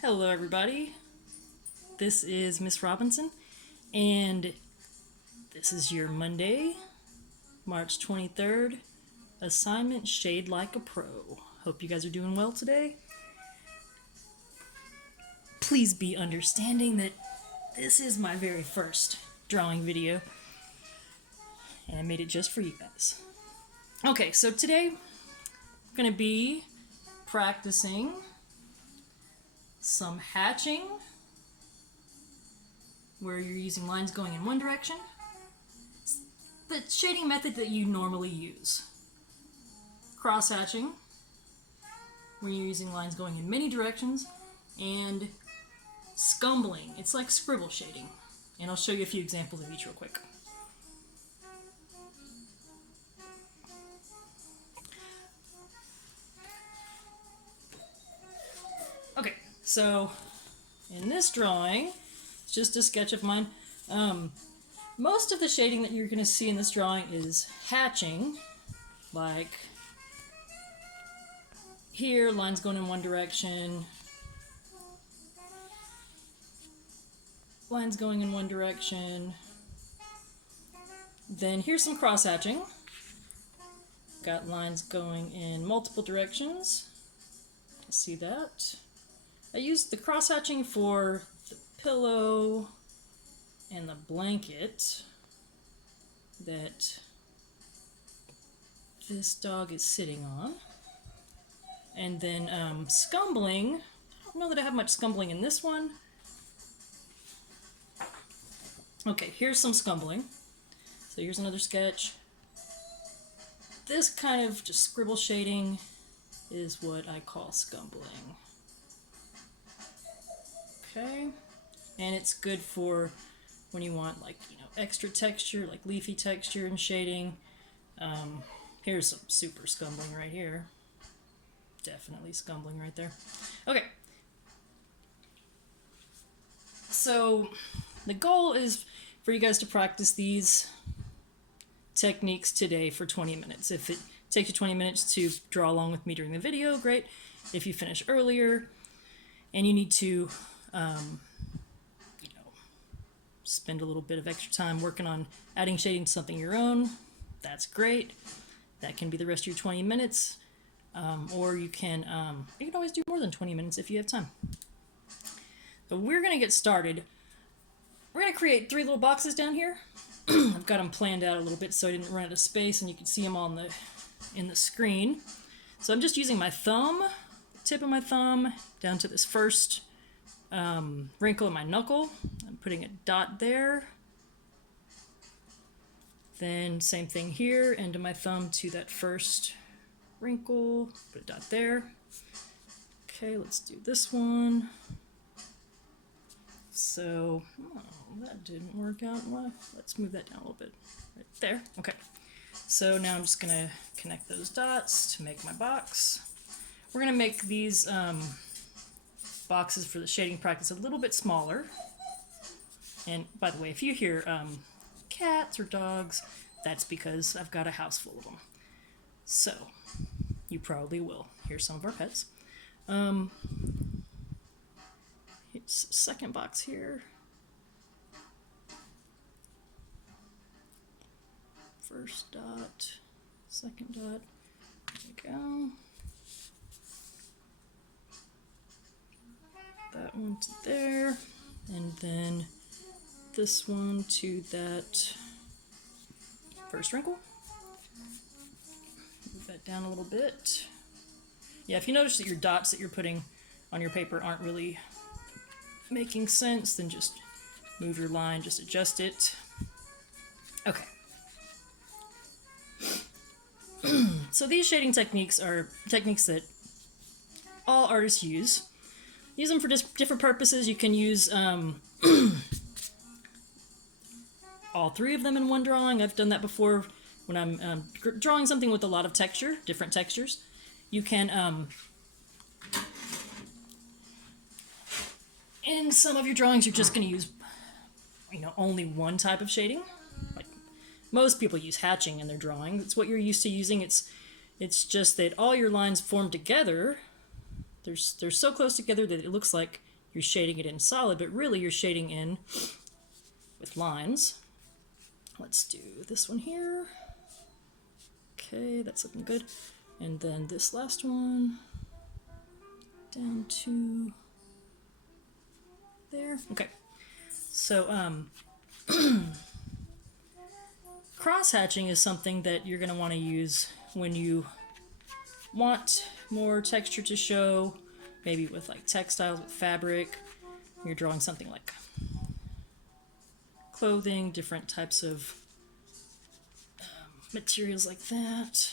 Hello everybody, this is Miss Robinson, and this is your Monday, March 23rd, assignment Shade Like a Pro. Hope you guys are doing well today. Please be understanding that this is my very first drawing video, and I made it just for you guys. Okay, so today I'm going to be practicing some hatching, where you're using lines going in one direction. It's the shading method that you normally use. Crosshatching, where you're using lines going in many directions. And scumbling, it's like scribble shading. And I'll show you a few examples of each real quick. Okay, so in this drawing, it's just a sketch of mine. Most of the shading that you're going to see in this drawing is hatching, like here, lines going in one direction, lines going in one direction. Then here's some cross-hatching. Got lines going in multiple directions. See that? I used the cross-hatching for the pillow and the blanket that this dog is sitting on. And then scumbling, I don't know that I have much scumbling in this one. Okay, here's some scumbling. So here's another sketch. This kind of just scribble shading is what I call scumbling. Okay, and it's good for when you want, like, extra texture, like leafy texture and shading. Here's some super scumbling right here. Definitely scumbling right there. Okay, so the goal is for you guys to practice these techniques today for 20 minutes. If it takes you 20 minutes to draw along with me during the video, great. If you finish earlier and you need to spend a little bit of extra time working on adding shading to something your own, that's great. That can be the rest of your 20 minutes. Or you can always do more than 20 minutes if you have time. So we're going to get started. We're going to create 3 little boxes down here. I've got them planned out a little bit so I didn't run out of space, and you can see them on in the screen. So I'm just using my thumb, tip of my thumb, down to this first wrinkle in my knuckle. I'm putting a dot there. Then same thing here, end of my thumb to that first wrinkle, put a dot there. Okay, let's do this one. So, that didn't work out. Well, let's move that down a little bit. Right there. Okay. So now I'm just going to connect those dots to make my box. We're going to make these boxes for the shading practice a little bit smaller. And by the way, if you hear cats or dogs, that's because I've got a house full of them. So, you probably will. Here's some of our pets. It's second box here. First dot, second dot. There we go. That one to there, and then this one to that first wrinkle. Move that down a little bit. Yeah, if you notice that your dots that you're putting on your paper aren't really making sense, then just move your line, just adjust it. Okay. So these shading techniques are techniques that all artists use. Use them for different purposes. You can use all 3 of them in one drawing. I've done that before when I'm drawing something with a lot of texture, different textures. You can, in some of your drawings, you're just going to use, only one type of shading. Like most people use hatching in their drawing. It's what you're used to using. It's just that all your lines form together. They're so close together that it looks like you're shading it in solid, but really you're shading in with lines. Let's do this one here. Okay, that's looking good. And then this last one down to there. Okay. So cross-hatching is something that you're going to want to use when you want more texture to show, maybe with like textiles, with fabric. You're drawing something like clothing, different types of materials like that.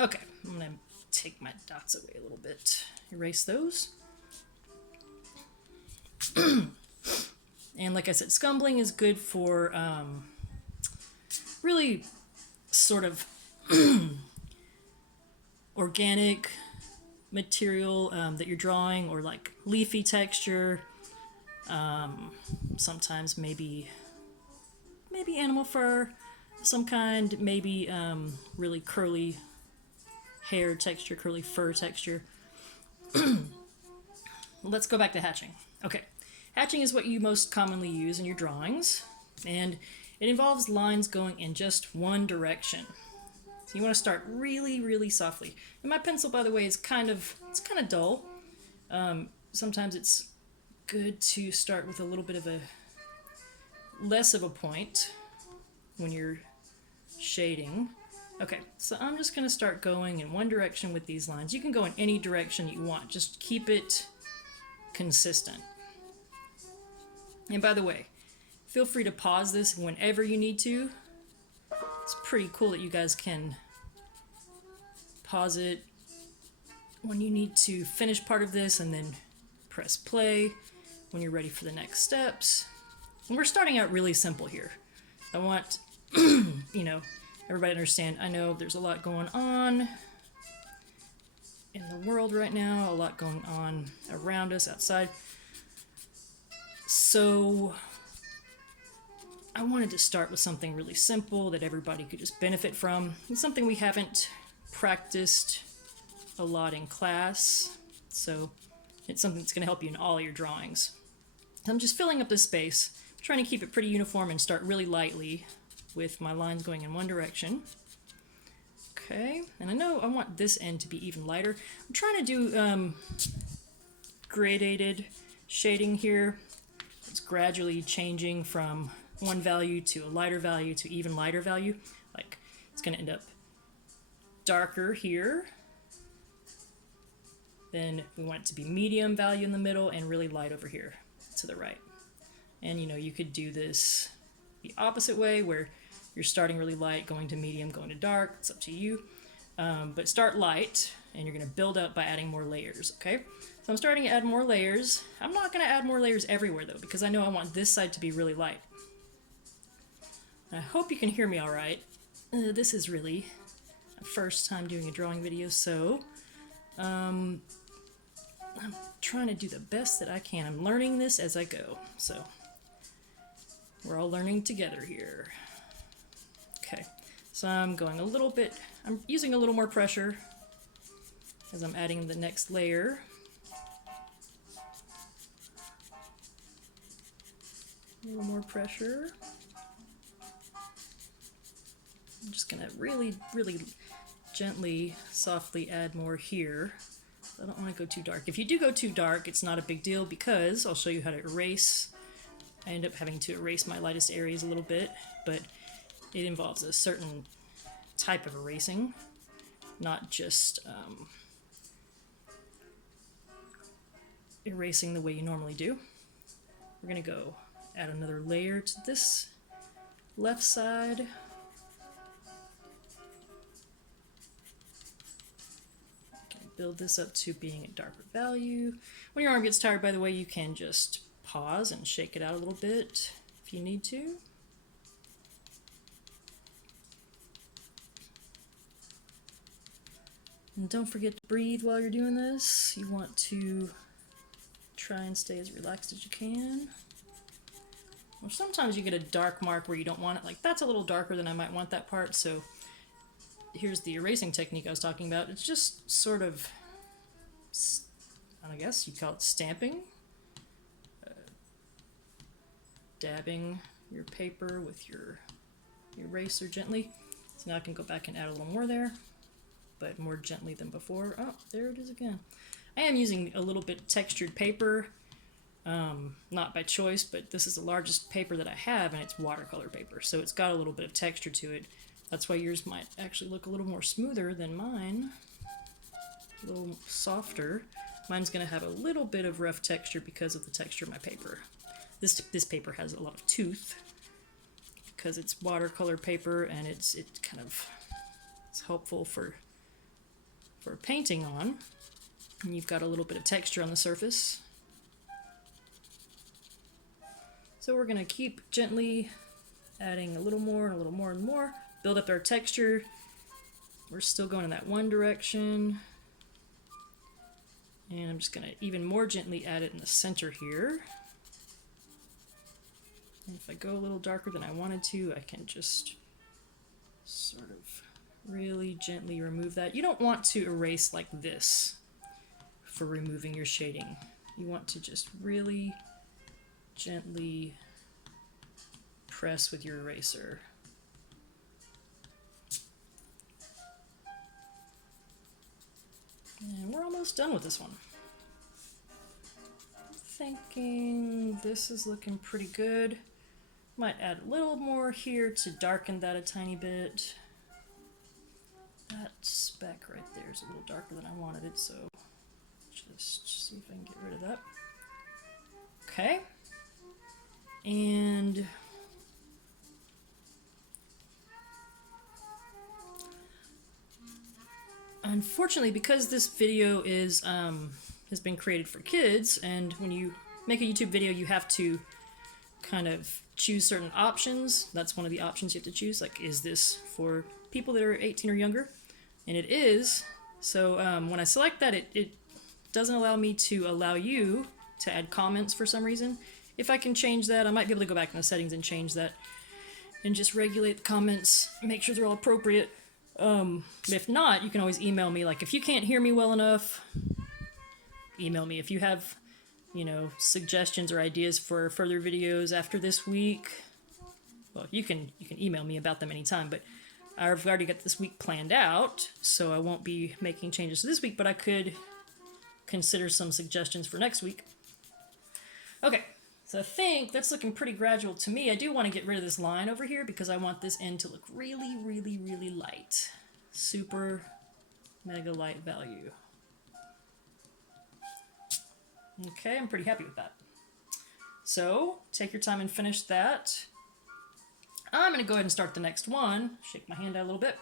Okay, I'm going to take my dots away a little bit. Erase those. And like I said, Scumbling is good for really sort of organic material that you're drawing, or like leafy texture. Sometimes maybe animal fur of some kind, maybe really curly hair texture, curly fur texture. Let's go back to hatching. Okay, hatching is what you most commonly use in your drawings, and it involves lines going in just one direction. So you want to start really, really softly. And my pencil, by the way, is kind of dull. Sometimes it's good to start with a little bit of a less of a point when you're shading. Okay, so I'm just going to start going in one direction with these lines. You can go in any direction you want. Just keep it consistent. And by the way, feel free to pause this whenever you need to. It's pretty cool that you guys can pause it when you need to finish part of this and then press play when you're ready for the next steps. And we're starting out really simple here. I want, everybody to understand, I know there's a lot going on in the world right now, a lot going on around us outside. So I wanted to start with something really simple that everybody could just benefit from. It's something we haven't practiced a lot in class, so it's something that's going to help you in all your drawings. I'm just filling up this space, trying to keep it pretty uniform and start really lightly with my lines going in one direction. Okay, and I know I want this end to be even lighter. I'm trying to do gradated shading here. It's gradually changing from one value to a lighter value to even lighter value. Like, it's going to end up darker here. Then we want it to be medium value in the middle and really light over here to the right. And you could do this the opposite way, where you're starting really light, going to medium, going to dark. It's up to you. But start light, and you're going to build up by adding more layers, okay? So I'm starting to add more layers. I'm not going to add more layers everywhere, though, because I know I want this side to be really light. I hope you can hear me all right. This is really my first time doing a drawing video, so I'm trying to do the best that I can. I'm learning this as I go, so we're all learning together here. Okay, so I'm going a little bit, I'm using a little more pressure as I'm adding the next layer. A little more pressure. I'm just gonna really, really gently, softly add more here. I don't want to go too dark. If you do go too dark, it's not a big deal, because I'll show you how to erase. I end up having to erase my lightest areas a little bit, but it involves a certain type of erasing, not just erasing the way you normally do. We're going to go add another layer to this left side. Build this up to being a darker value. When your arm gets tired, by the way, you can just pause and shake it out a little bit if you need to. And don't forget to breathe while you're doing this. You want to try and stay as relaxed as you can. Or sometimes you get a dark mark where you don't want it. Like, that's a little darker than I might want that part, so here's the erasing technique I was talking about. It's just sort of, I guess you call it stamping. Dabbing your paper with your eraser gently. So now I can go back and add a little more there, but more gently than before. Oh, there it is again. I am using a little bit textured paper, not by choice, but this is the largest paper that I have, and it's watercolor paper, so it's got a little bit of texture to it. That's why yours might actually look a little more smoother than mine, a little softer. Mine's going to have a little bit of rough texture because of the texture of my paper. This paper has a lot of tooth because it's watercolor paper, and it's helpful for painting on. And you've got a little bit of texture on the surface. So we're going to keep gently adding a little more and a little more and more. Build up our texture. We're still going in that one direction. And I'm just going to even more gently add it in the center here. And if I go a little darker than I wanted to, I can just sort of really gently remove that. You don't want to erase like this for removing your shading. You want to just really gently press with your eraser. And we're almost done with this one. I'm thinking this is looking pretty good. Might add a little more here to darken that a tiny bit. That speck right there is a little darker than I wanted it, so just see if I can get rid of that. Okay. And unfortunately, because this video is has been created for kids, and when you make a YouTube video, you have to kind of choose certain options. That's one of the options you have to choose. Like, is this for people that are 18 or younger? And it is. So when I select that, it doesn't allow me to allow you to add comments for some reason. If I can change that, I might be able to go back in the settings and change that and just regulate the comments, make sure they're all appropriate. If not, you can always email me. Like, if you can't hear me well enough, email me. If you have, you know, suggestions or ideas for further videos after this week, well, you can email me about them anytime, but I've already got this week planned out, so I won't be making changes to this week, but I could consider some suggestions for next week. Okay, so I think that's looking pretty gradual to me. I do want to get rid of this line over here because I want this end to look really, really, really light. Super mega light value. Okay, I'm pretty happy with that. So, take your time and finish that. I'm going to go ahead and start the next one. Shake my hand out a little bit.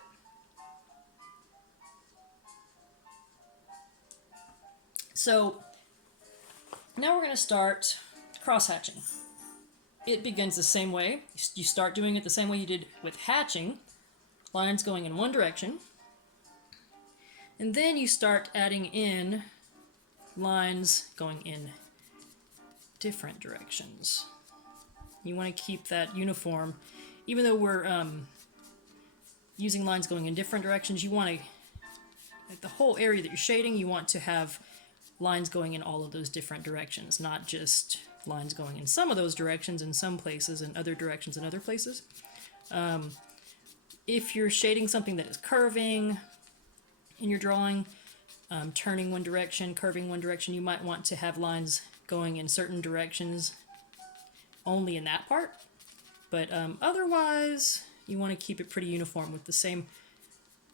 So, now we're going to start cross-hatching. It begins the same way. You start doing it the same way you did with hatching. Lines going in one direction. And then you start adding in lines going in different directions. You want to keep that uniform. Even though we're using lines going in different directions, you want to, like the whole area that you're shading, you want to have lines going in all of those different directions, not just lines going in some of those directions in some places and other directions in other places. If you're shading something that is curving in your drawing, turning one direction, curving one direction, you might want to have lines going in certain directions only in that part. But otherwise, you want to keep it pretty uniform with the same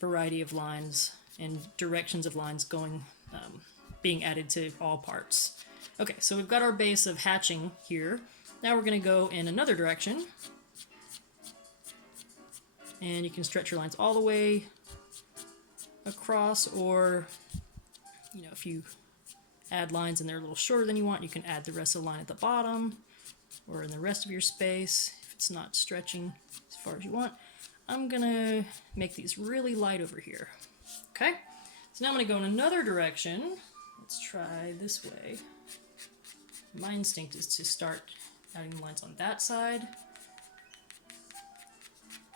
variety of lines and directions of lines going, being added to all parts. Okay, so we've got our base of hatching here. Now we're going to go in another direction. And you can stretch your lines all the way across, or, you know, if you add lines and they're a little shorter than you want, you can add the rest of the line at the bottom or in the rest of your space if it's not stretching as far as you want. I'm going to make these really light over here. Okay, so now I'm going to go in another direction. Let's try this way. My instinct is to start adding lines on that side,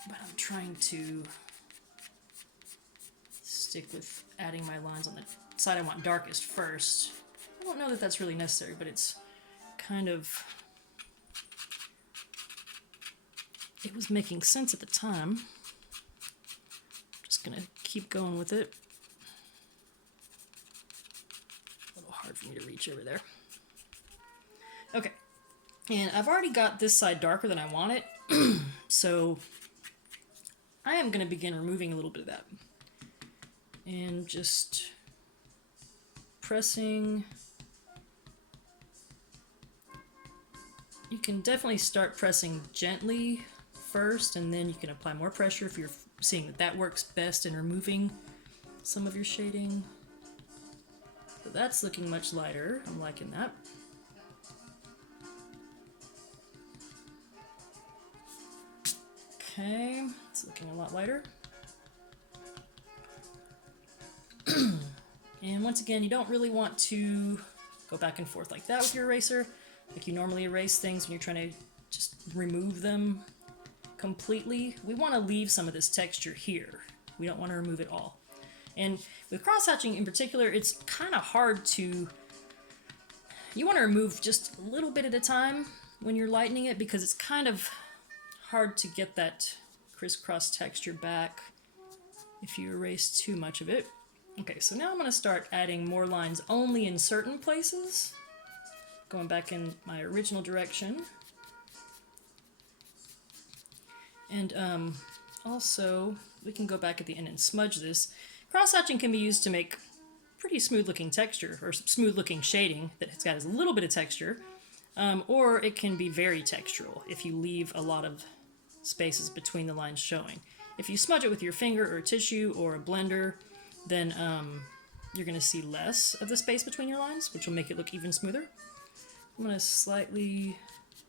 but I'm trying to stick with adding my lines on the side I want darkest first. I don't know that that's really necessary, but it's kind of, it was making sense at the time. Just gonna keep going with it. A little hard for me to reach over there. Okay, and I've already got this side darker than I want it, so I am gonna begin removing a little bit of that. And just pressing. You can definitely start pressing gently first, and then you can apply more pressure if you're seeing that that works best in removing some of your shading. So that's looking much lighter. I'm liking that. Okay, it's looking a lot lighter. And once again, you don't really want to go back and forth like that with your eraser, like you normally erase things when you're trying to just remove them completely. We want to leave some of this texture here. We don't want to remove it all. And with crosshatching in particular, it's kind of hard to, you want to remove just a little bit at a time when you're lightening it, because it's kind of hard to get that crisscross texture back if you erase too much of it. Okay, so now I'm going to start adding more lines only in certain places, going back in my original direction. And also, we can go back at the end and smudge this. Crosshatching can be used to make pretty smooth looking texture, or smooth looking shading that has got a little bit of texture, or it can be very textural if you leave a lot of spaces between the lines showing. If you smudge it with your finger or a tissue or a blender, then you're going to see less of the space between your lines, which will make it look even smoother. I'm going to slightly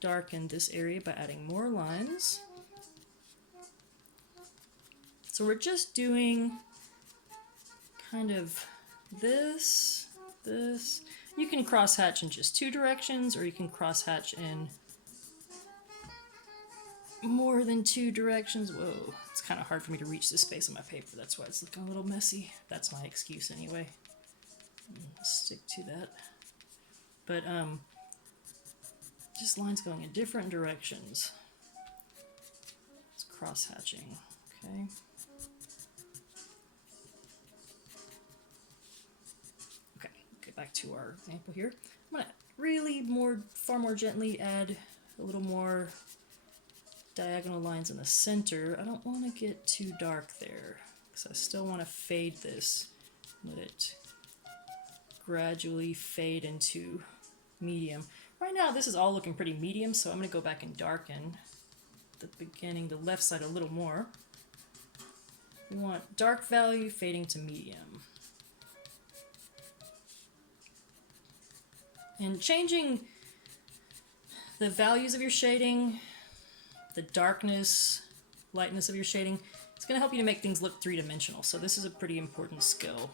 darken this area by adding more lines. So we're just doing kind of this. You can crosshatch in just two directions, or you can crosshatch in more than two directions. Whoa, it's kind of hard for me to reach this space on my paper. That's why it's looking a little messy. That's my excuse anyway. Stick to that. But just lines going in different directions. It's crosshatching. Okay. Okay, get back to our example here. I'm gonna really far more gently add a little more diagonal lines in the center. I don't want to get too dark there, because I still want to fade this. Let it gradually fade into medium. Right now this is all looking pretty medium, so I'm going to go back and darken the beginning, the left side a little more. We want dark value fading to medium. And changing the values of your shading, the darkness, lightness of your shading, it's going to help you to make things look three-dimensional. So this is a pretty important skill.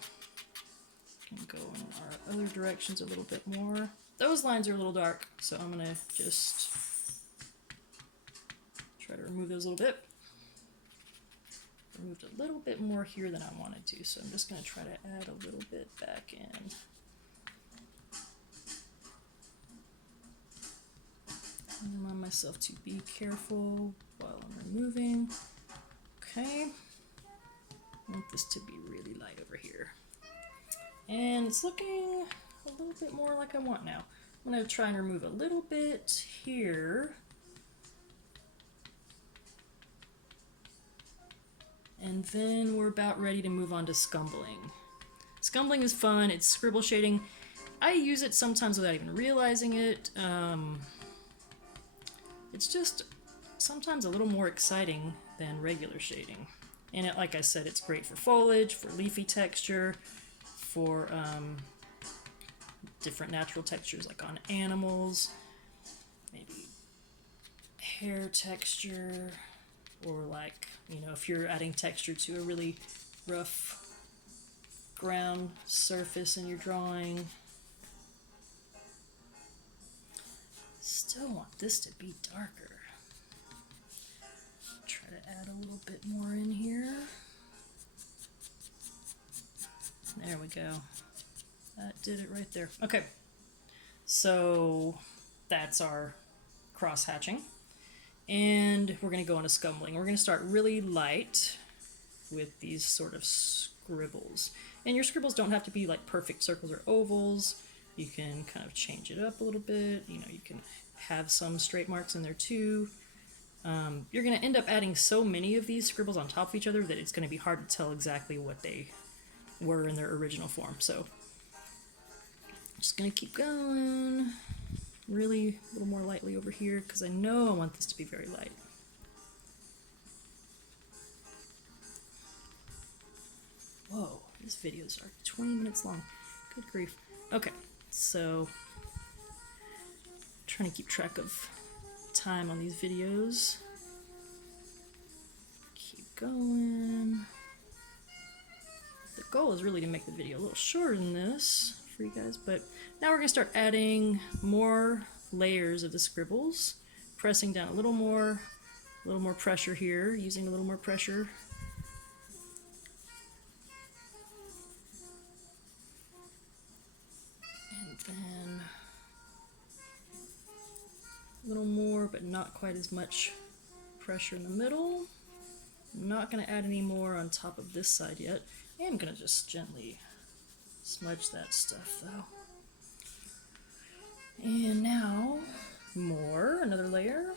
We can go in our other directions a little bit more. Those lines are a little dark, so I'm going to just try to remove those a little bit. Removed a little bit more here than I wanted to, so I'm just going to try to add a little bit back in. I remind myself to be careful while I'm removing. Okay. I want this to be really light over here. And it's looking a little bit more like I want now. I'm going to try and remove a little bit here. And then we're about ready to move on to Scumbling. Scumbling is fun. It's scribble shading. I use it sometimes without even realizing it. It's just sometimes a little more exciting than regular shading. And it, like I said, it's great for foliage, for leafy texture, for different natural textures like on animals, maybe hair texture, or like, you know, if you're adding texture to a really rough ground surface in your drawing. Still want this to be darker. Try to add a little bit more in here. There we go. That did it right there. Okay, So that's our cross-hatching. And we're going to go into scumbling. We're going to start really light with these sort of scribbles. And your scribbles don't have to be like perfect circles or ovals. You can kind of change it up a little bit. You know, you can have some straight marks in there too. You're going to end up adding so many of these scribbles on top of each other that it's going to be hard to tell exactly what they were in their original form. So just going to keep going really a little more lightly over here because I know I want this to be very light. Whoa, these videos are 20 minutes long. Good grief. Okay, so trying to keep track of time on these videos. Keep going. The goal is really to make the video a little shorter than this for you guys, but now we're going to start adding more layers of the scribbles, pressing down a little more pressure here, using a little more pressure. And then a little more, but not quite as much pressure in the middle. I'm not going to add any more on top of this side yet. I am going to just gently smudge that stuff though. And now another layer.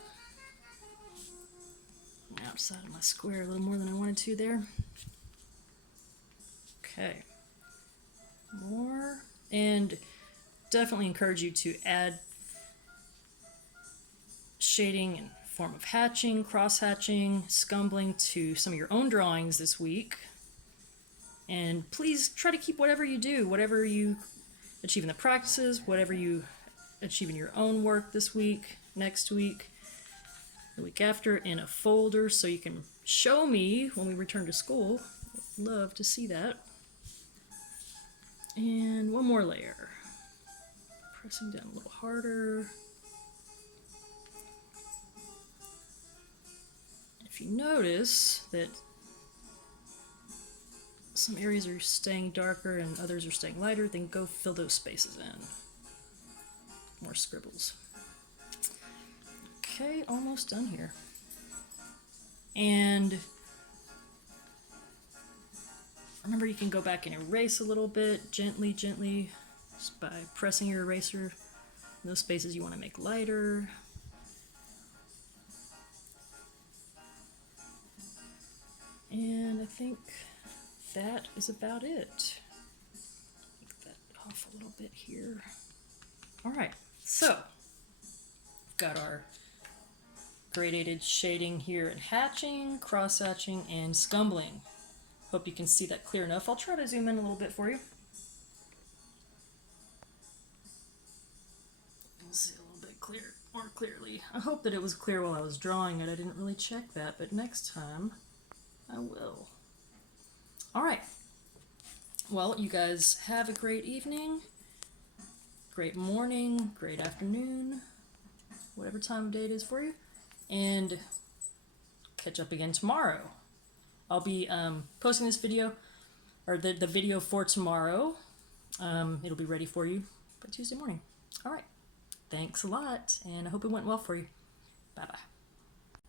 Outside of my square a little more than I wanted to there. Okay. More. And definitely encourage you to add shading in form of hatching, cross-hatching, scumbling to some of your own drawings this week. And please try to keep whatever you do, whatever you achieve in the practices, whatever you achieve in your own work this week, next week, the week after, in a folder so you can show me when we return to school. I'd love to see that. And one more layer. Pressing down a little harder. If you notice that some areas are staying darker and others are staying lighter, then go fill those spaces in. More scribbles. Okay, almost done here. And remember, you can go back and erase a little bit, gently, just by pressing your eraser in those spaces you want to make lighter. And I think that is about it. Take that off a little bit here. All right, so got our gradated shading here in hatching, cross-hatching, and scumbling. Hope you can see that clear enough. I'll try to zoom in a little bit for you. You'll see a little bit more clearly. I hope that it was clear while I was drawing it. I didn't really check that, but next time I will. All right. Well, you guys have a great evening, great morning, great afternoon, whatever time of day it is for you, and catch up again tomorrow. I'll be posting this video, or the video for tomorrow. It'll be ready for you by Tuesday morning. All right. Thanks a lot, and I hope it went well for you. Bye-bye.